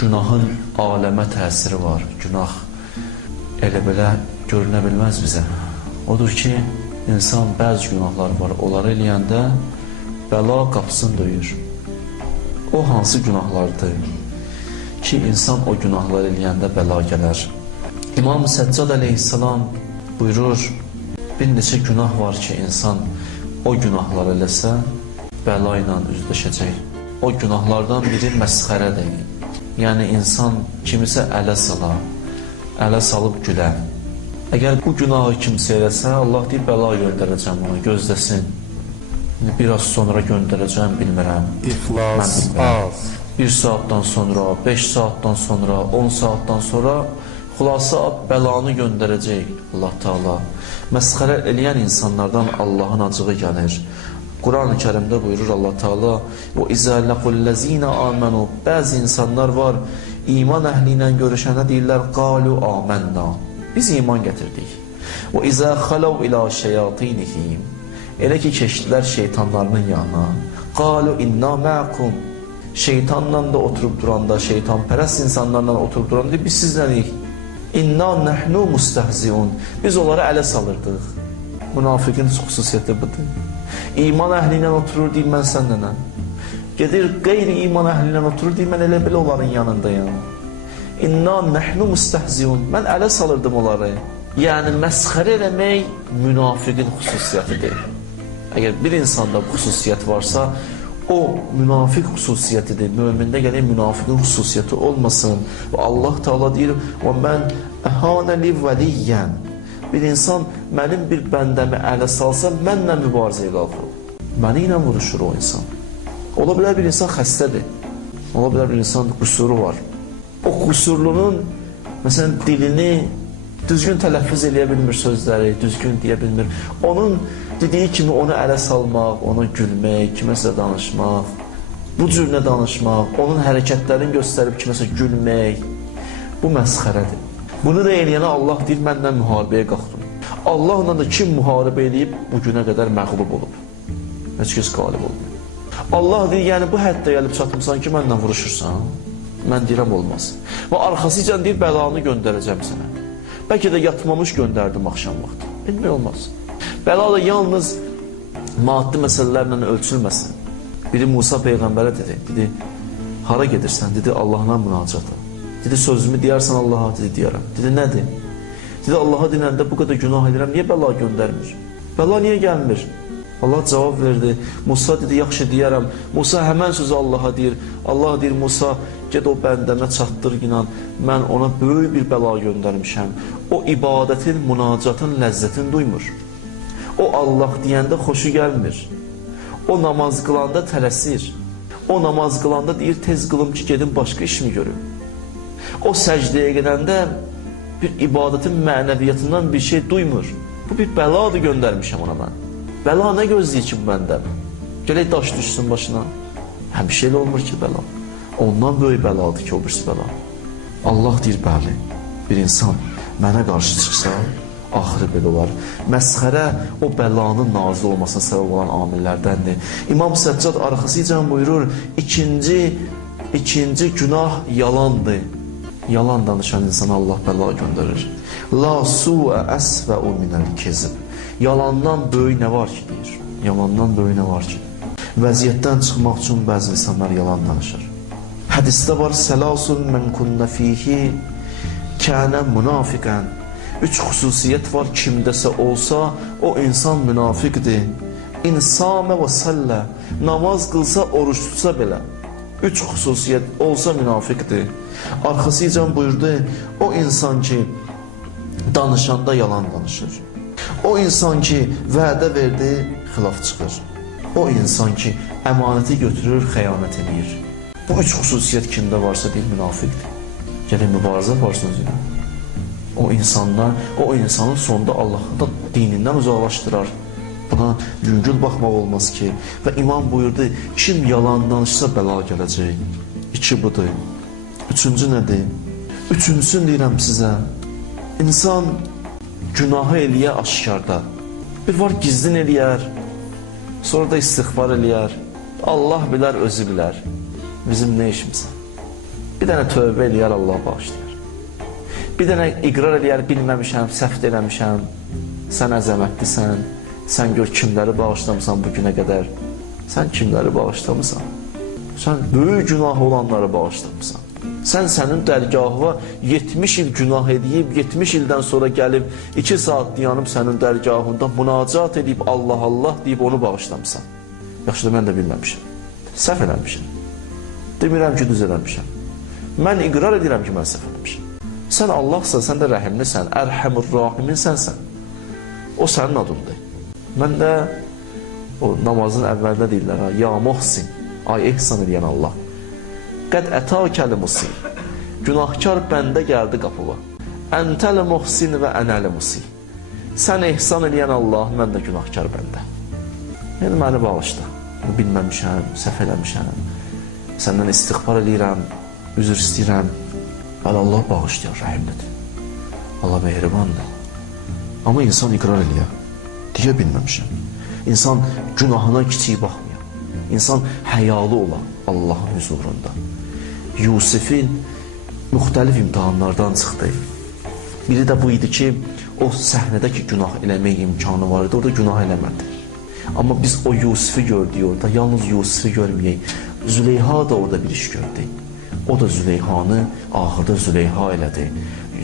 Günahın aləmə təsiri var. Günah elə belə görünə bilməz bizə. Odur ki, insan bəzi günahlar var. Onları eləyəndə bəla qapısını döyür. O hansı günahlardır ki, insan o günahları eləyəndə bəla gələr. İmam Səccad əleyhissalam buyurur, bir neçə günah var ki, insan o günahlar eləsə, bəla ilə üzləşəcək. O günahlardan biri məsxərədir. Yəni, insan kimisə ələ salıb gülə. Əgər bu günahı kimsə eləsə, Allah deyir, bəla göndərəcəm ona, gözləsin. Biraz sonra göndərəcəm, bilmirəm. İflas az. 1 saatdan sonra, 5 saatdan sonra, 10 saatdan sonra xulasa bəlanı göndərəcək Allah Teala. Məsxərə eləyən insanlardan Allahın acığı gəlir. Quran-ı Kərimdə buyurur Allah Teala: "Və izə laqul-lezina amanu." Bəzi insanlar var, iman əhli ilə görüşəndə deyirlər: "Qalu amanna." Biz iman gətirdik. Və izə xalav ila şeyatinihim. Elə ki keçdilər şeytanlarının yanına. Qalu inna ma'akum. Şeytanla da oturub duranda, şeytanpərəst insanlarla oturub duranda biz sizlənik. İnna nahnu mustahziun. Biz onları ələ salırdıq. Münafiqin xüsusiyyəti budur. İman əhli ilə oturur, deyim, mən səndənəm. Gedir, qeyri-iman əhli ilə oturur, deyim, mən elə belə onların yanındayım. İnna nəhnu müstəhziyun. Mən ələ salırdım onları. Yəni, məsxərə eləmək münafiqin xüsusiyyətidir. Əgər bir insanda bu xüsusiyyət varsa, o münafiq xüsusiyyətidir. Mömində gələk münafiqin xüsusiyyəti olmasın. Və Allah Teala deyir, və mən əhənə li vəliyyən. Bir insan mənim bir bəndəmi ələ salsa, mənlə mübarizəyə qalxır. Məni ilə vuruşur o insan. Ola bilər bir insan xəstədir. Ola bilər bir insan qüsuru var. O qüsurlunun, məsələn, dilini düzgün tələffüz eləyə bilmir sözləri, düzgün deyə bilmir. Onun dediyi kimi onu ələ salmaq, ona gülmək, kiməsə danışmaq, bu cürlə danışmaq, onun hərəkətlərini göstərib kiməsə gülmək, bu məsxərədir. Bunu da eləyənə Allah deyir, məndən müharibəyə qalxdım. Allahla da kim müharibə eləyib, bu günə qədər məğlub olub. Heç kəs qalib olub. Allah deyir, yəni bu həddə gəlib çatmışsan ki, mənlə vuruşursan, mən deyirəm olmaz. Və arxasıca deyir, bəlanı göndərəcəm sənə. Bəlkə də yatmamış göndərdim axşam vaxtı. Bilmək olmaz. Bəla da yalnız maddi məsələlərlə ölçülməsin. Biri Musa Peyğəmbərə dedi, hara gedirsən? Dedi, Allahla münacata. Dedi, sözümü deyərsən Allaha, dedi, deyərəm. Dedi, nədir? Dedi, Allaha dinəndə bu qədər günah edirəm, niyə bəla göndərmir? Bəla niyə gəlmir? Allah cavab verdi. Musa dedi, yaxşı deyərəm. Musa həmən sözü Allaha deyir. Allah deyir, Musa, ged o bəndəmə çatdır inan, mən ona böyük bir bəla göndərmişəm. O ibadətin, münacatın ləzzətini duymur. O Allah deyəndə xoşu gəlmir. O namaz qılanda tələsir. O namaz qılanda deyir, tez qılım ki, gedim başqa işimi görüm. O səcdəyə gedəndə bir ibadətin mənəviyyatından bir şey duymur. Bu bir bəladır göndərmişəm ona mən. Bəla nə gözləyir ki, bu məndən? Gələk daş düşsün başına. Həm bir şeylə olmur ki, bəla. Ondan böyük bəladır ki, o birisi bəla. Allah deyir, bəli, bir insan mənə qarşı çıxsa, axırı belə olar. Məsxərə o bəlanın nazil olmasına səbəb olan amillərdəndir. İmam Səccad arxasıca buyurur, ikinci günah yalandır. Yalan danışan insana Allah bəla göndərir. La su'ə əsvə'u minəl kezib. Yalandan böyük nə var ki, deyir. Yalandan böyük nə var ki? Vəziyyətdən çıxmaq üçün bəzi insanlar yalan danışır. Hədisdə var, Səlasun mən kunnə fihi kənə münafiqən. 3 xüsusiyyət var, kimdəsə olsa, o insan münafiqdir. İnsamə və səllə, namaz qılsa, oruç tutsa belə. 3 xüsusiyyət olsa münafiqdir. Arxasıca buyurdu, o insan ki, danışanda yalan danışır. O insan ki, vədə verdi, xilaf çıxır. O insan ki, əmanəti götürür, xəyanət edir. Bu 3 xüsusiyyət kimdə varsa deyil, münafiqdir. Gələk mübarizə varsınız ilə. O insanın sonunda Allah'ın da dinindən uzaqlaşdırar. Buna yüngül baxmaq olmaz ki. Və imam buyurdu, kim yalan danışsa bəla gələcək. 2 budur. 3-cü nədir? 3-cüsünü deyirəm sizə. İnsan günahı eləyə aşkarda. Bir var gizlin eləyər, sonra da istiğfar eləyər. Allah bilər, özü bilər. bizim nə işimizə? Bir dənə tövbə eləyər, Allah bağışlayar. Bir dənə iqrar eləyər, bilməmişəm, səhv eləmişəm, sən əzəmətlisən, sən gör kimləri bağışlamısan bu günə qədər, sən kimləri bağışlamısan, sən böyük günah olanları bağışlamısan. Sən sənin dərgahına 70 il günah edib, 70 ildən sonra gəlib, 2 saat dayanıb sənin dərgahında münacat edib, Allah Allah deyib onu bağışlamısan. Yaxşı da mən də bilməmişəm, səhv eləmişəm, demirəm ki, düz eləmişəm. Mən iqrar edirəm ki, mən səhv eləmişəm. Sən Allahsan, sən də rəhimlisən, ərhəmur rahimin sənsən. O sənin adındır. Mən də o namazın əvvəldə deyirlər, ya muhsin, ay ehsan edən Allah. Qəd ətəkəl musi, günahkar bəndə gəldi qapıva. Əntəl muhsin və ənəl musi. Sən ehsan edən Allah, mən də günahkar bəndə. Yəni məni bağışla. Bilməmişəm, səhv eləmişəm. Səndən istiğfar edirəm, üzr istəyirəm. Bəli, Allah bağışlayar, rəhimlidir. Allah mehribandır. Amma insan iqrar eləyər, deyə bilməmişəm. İnsan günahına kiçik baxmıyor. İnsan həyalı olan Allahın huzurunda. Yusifin müxtəlif imtihanlardan çıxdı. Biri də bu idi ki, o səhnədə ki, günah eləmək imkanı var idi, orada günah eləmədi. Amma biz o Yusifi gördük orada, yalnız Yusifi görməyək. Züleyha da orada bir iş gördü. O da Züleyhanı axırda Züleyha elədi.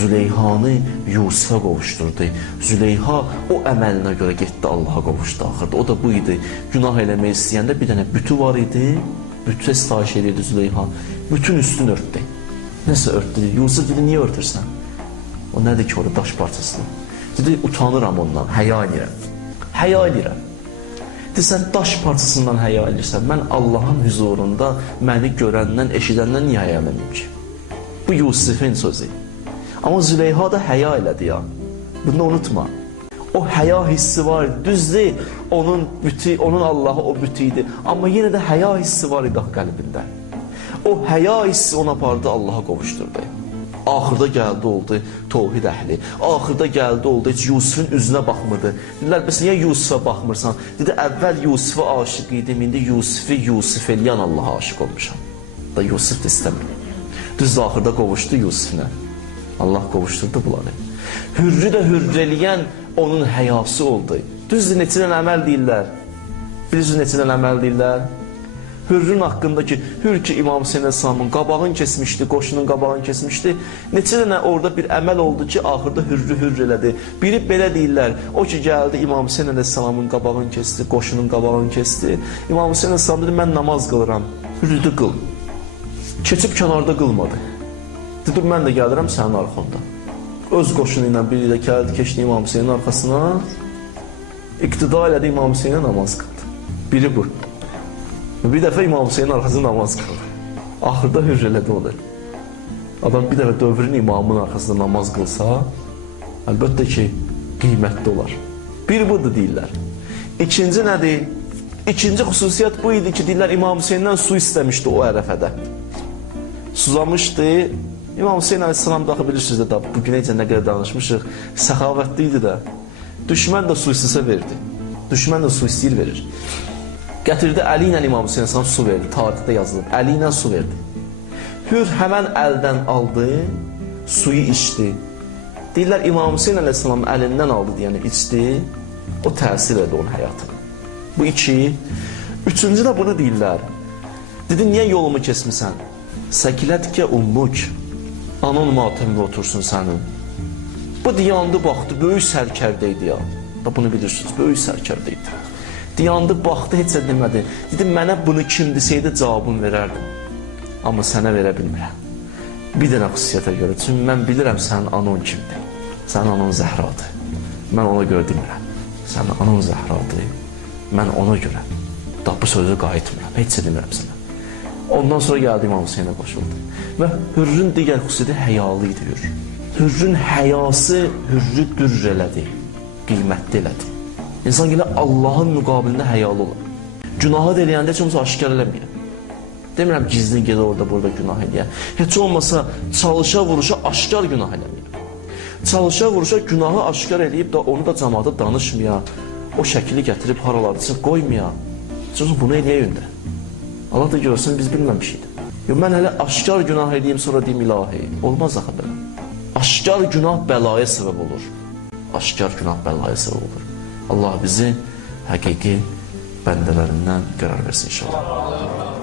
Züleyhanı Yusifə qovuşturdu. Züleyha o əməlinə görə getdi Allaha qovuşdu axırda. O da bu idi. Günah eləmək istəyəndə bir dənə bütü var idi. Bütə sitayiş edirdi Züleyha. Bütün üstünü örtdü. Nəsə örtdü? Yusuf dedi, niyə örtürsən? O nədir ki, orada daş parçasını? Dedi, utanıram ondan, həya edirəm. Həya edirəm. Dedi, sən daş parçasından həya edirsən. Mən Allahın huzurunda məni görəndən, eşidəndən niyə həya eləməyim ki? Bu Yusifin sözü. Amma Züleyha da həya elədi ya. Bunu unutma. O həya hissi var idi. Düzdür, onun Allahı o bütü idi. Amma yenə də həya hissi var idi qəlbində. O həya hissi ona apardı, Allaha qovuşturdu. Axırda gəldi oldu tövhid əhli. Axırda gəldi oldu, heç Yusufun üzünə baxmırdı. Dedilər, bəs niyə Yusufə baxmırsan? Dedi, əvvəl Yusufə aşiq idim, indi Yusufi Yusuf eləyən Allaha aşiq olmuşam. Da Yusuf da istəmir. Düzdür, axırda qovuşdu Yusufinə. Allah qovuşturdu bunları. Hürrü də hürr eləyən onun həyası oldu. Düzdür, neçədən əməl deyirlər. Bilirsiniz, neçədən əməl deyirlər. Hürrün haqqındakı, hür ki İmam Hüseyin Əsəlamın qabağını kesmişdi, qoşunun qabağını kesmişdi. Neçə dənə orada bir əməl oldu ki, axırda hürrü hürr elədi. Biri belə deyirlər, o ki gəldi İmam Hüseyin Əsəlamın qabağını kesti, qoşunun qabağını kesti. İmam Hüseyin Əsəlam dedi, mən namaz qılıram, hürrüdü qıl. Keçib kənarda qılmadı. Dedi, mən də gəlirəm sənin arxanda. Öz qoşunu ilə biri də gəldi, keçdi İmam Hüseynin arxasına, iqtida elədi, İmam Hüseynə namaz qıldı. Biri bu. Bir dəfə İmam Hüseynin arxasında namaz qıldı. Axırda hürr elədi onu. Adam bir dəfə dövrün imamının arxasında namaz qılsa, əlbəttə ki, qiymətli olar. Bir budur deyirlər. İkinci nədir? İkinci xüsusiyyət bu idi ki, deyirlər, İmam Hüseyndən su istəmişdi o ərəfədə. Suzamışdı. İmam Hüseyin Aleyhisselam daxı bilirsiniz də, bugün necə nə qədər danışmışıq, səxavətli idi də. Düşmən də su istəsə verdi. Düşmən də su istəyir verir. Gətirdi, əli ilə İmam Hüseyin Aleyhisselam su verdi, tarixdə yazılıb, əli ilə su verdi. Hür həmən əldən aldı, suyu içdi. Deyirlər, İmam Hüseyin Aleyhisselam əlindən aldı deyəni içdi, o təsir edir onun həyatına. Bu iki. Üçüncü də bunu deyirlər. Dedi, niyə yolumu kesmisən? Səkilətkə ummuk. Anon matəmdə otursun sənin. Bu diyandı baxdı, böyük sərkərdə idi ya. Bunu bilirsiniz, böyük sərkərdə idi. Diyandı, baxdı, heç də demədi. Dedi, mənə bunu kim desəydi cavabını verərdim. Amma sənə verə bilmirəm. Bir dənə xüsusiyyətə görə. Çünki mən bilirəm sənin anon kimdir. Sənin anon Zəhradır. Mən ona görə demirəm. Sənin anon Zəhradır. Mən ona görə. Da bu sözü qayıtmıram. Heç də demirəm sənə. Ondan sonra gəldi İmam Hüseynə qoşuldu. Və hürrün digər xüsusiyyəti həyalı idi hürr. Hürrün həyası hürrü dürr elədi. Qiymətli elədi. İnsan gələ Allahın müqabilində həyalı olur. Günahı da eləyəndə heç olmasa aşkar eləməyər. Demirəm gizli gedə orada burada günah eləyər. Heç olmasa çalışa vuruşa aşkar günah eləməyər. Çalışa vuruşa günahı aşkar eləyib da onu da cəmaata danışmayar. O şəkili gətirib haralardısa qoymayar. Çünki bunu eləyək öndə. Allah da görsün biz bilməmişik. Mən hələ aşkar günah edeyim, sonra deyim ilahi. Olmaz axı belə. Aşkar günah bəlaya səbəb olur. Aşkar günah bəlaya səbəb olur. Allah bizi həqiqi bəndələrindən qərar versin inşallah.